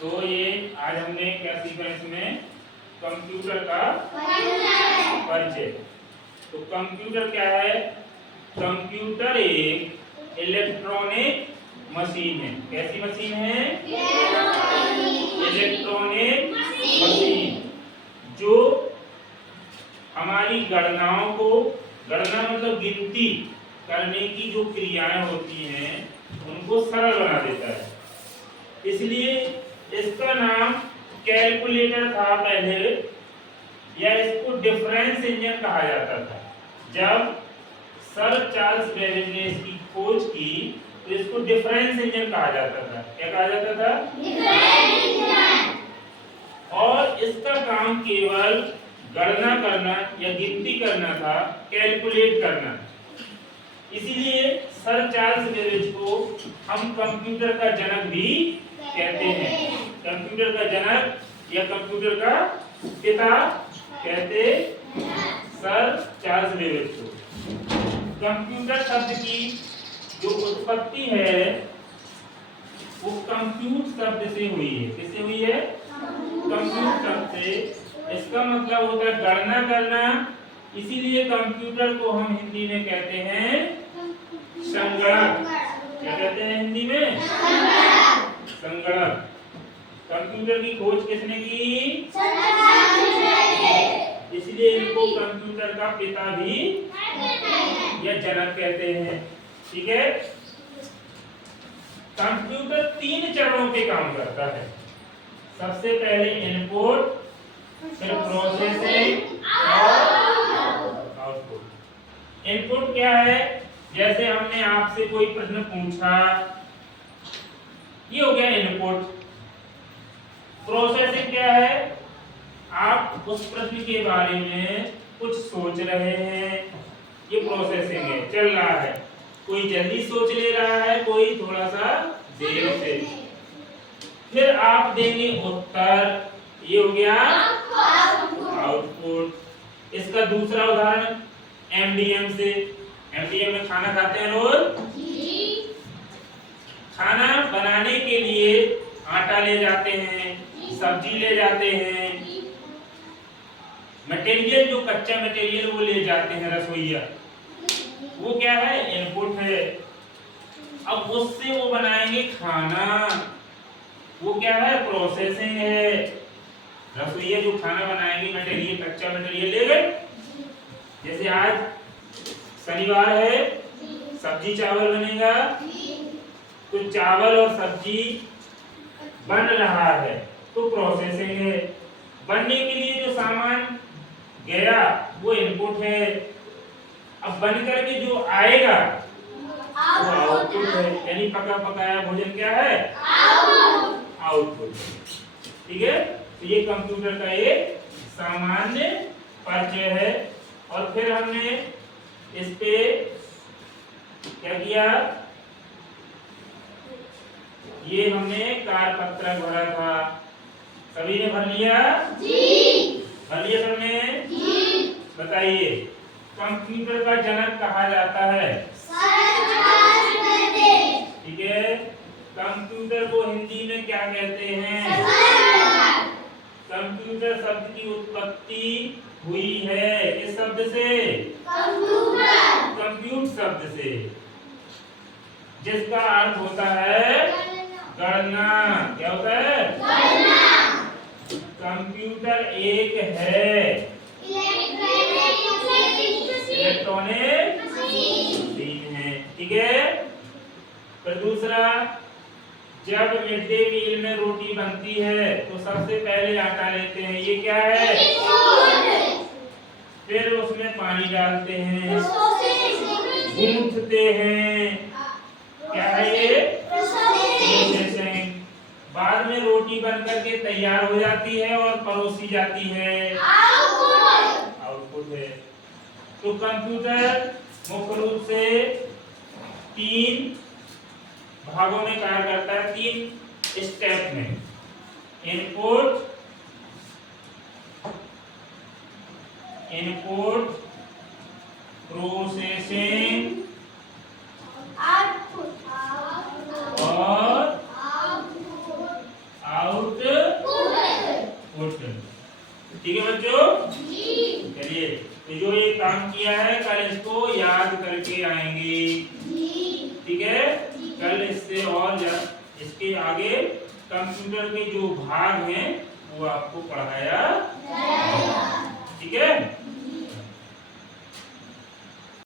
तो ये आज हमने क्या सीखा इसमें, कंप्यूटर का परिचय। तो कंप्यूटर क्या है? कंप्यूटर एक इलेक्ट्रॉनिक मशीन है। कैसी मशीन है? इलेक्ट्रॉनिक मशीन, जो हमारी गणनाओं को, गणना मतलब गिनती करने की जो क्रियाएं होती हैं उनको सरल बना देता है। इसलिए इसका नाम कैलकुलेटर था पहले, या इसको डिफरेंस इंजन कहा जाता था। जब सर चार्ल्स बेबेज ने इसकी खोज की तो इसको डिफरेंस इंजन कहा जाता था। क्या कहा जाता था? Difference engine. और इसका काम केवल गणना करना या गिनती करना था, कैलकुलेट करना। इसीलिए सर चार्ल्स बेबेज को हम कंप्यूटर का जनक भी कहते हैं। कंप्यूटर का जनक या कंप्यूटर का पिता कहते सर चार्ल्स बेबेज को। कंप्यूटर शब्द की जो उत्पत्ति है वो कंप्यूट शब्द से हुई है। किससे हुई है? कंप्यूट शब्द से। इसका मतलब होता है गणना करना। इसीलिए कंप्यूटर को हम हिंदी में कहते हैं संगणक। क्या कहते हैं हिंदी में? संगणक। कंप्यूटर की खोज किसने की? इसलिए इनको कंप्यूटर का पिता भी या जनक कहते हैं। ठीक है। कंप्यूटर 3 चरणों पे काम करता है। सबसे पहले इनपुट, फिर प्रोसेसिंग और आउटपुट। इनपुट क्या है? जैसे हमने आपसे कोई प्रश्न पूछा, ये हो गया इनपुट। प्रोसेसिंग क्या है? आप उस प्रश्न के बारे में कुछ सोच रहे हैं, ये प्रोसेसिंग है, चल रहा है। कोई जल्दी सोच ले रहा है, कोई थोड़ा सा देर से। फिर आप देंगे उत्तर, ये हो गया आउटपुट। इसका दूसरा उदाहरण एमडीएम से। एमडीएम में खाना खाते हैं रोज। खाना बनाने के लिए आटा ले जाते हैं, सब्जी ले जाते हैं, मटेरियल जो कच्चा मटेरियल वो ले जाते हैं रसोइया। वो क्या है? इनपुट है। अब उससे वो बनाएंगे खाना, वो क्या है? प्रोसेसिंग है। रसोइया जो खाना बनाएंगे, मटेरियल कच्चा मटेरियल ले गए। जैसे आज शनिवार है, सब्जी चावल बनेगा, तो चावल और सब्जी बन रहा है, तो प्रोसेसिंग है। बनने के लिए जो सामान गया वो इनपुट है। अब बन करके जो आएगा वो आउटपुट है। यानी पका पकाया भोजन क्या है? आउटपुट। ठीक है। तो ये कंप्यूटर का एक सामान्य परिचय है। और फिर हमने इस पे क्या किया? ये हमने कारपत्रक भरा था। सभी ने भर लिया? जी। भर लिया सबने? जी। बताइए, कंप्यूटर का जनक कहा जाता है? ठीक है। कंप्यूटर को हिंदी में क्या कहते हैं? कंप्यूटर शब्द की उत्पत्ति हुई है किस शब्द से? कंप्यूट शब्द से, जिसका अर्थ होता है गणना। क्या होता है? गणना। कंप्यूटर एक है इलेक्ट्रॉनिक मशीन है। ठीक है। फिर दूसरा, जब मिड डे मील में रोटी बनती है तो सबसे पहले आटा लेते हैं, ये क्या है? फिर उसमें पानी डालते हैं, गूंथते हैं, क्या है ये? प्रोसेसिंग। बाद में रोटी बनकर के तैयार हो जाती है और परोसी जाती है, आउटपुट है। तो कंप्यूटर मुख्य रूप से 3 भागों में कार्य करता है, 3 स्टेप में। इनपुट, प्रोसेसिंग और आउटपुट। ठीक है बच्चों? चलिए, तो जो ये काम किया है कल इसको याद करके आएंगे। ठीक है? कल इससे और इसके आगे कंप्यूटर के जो भाग हैं वो आपको पढ़ाया जाएगा। ठीक है?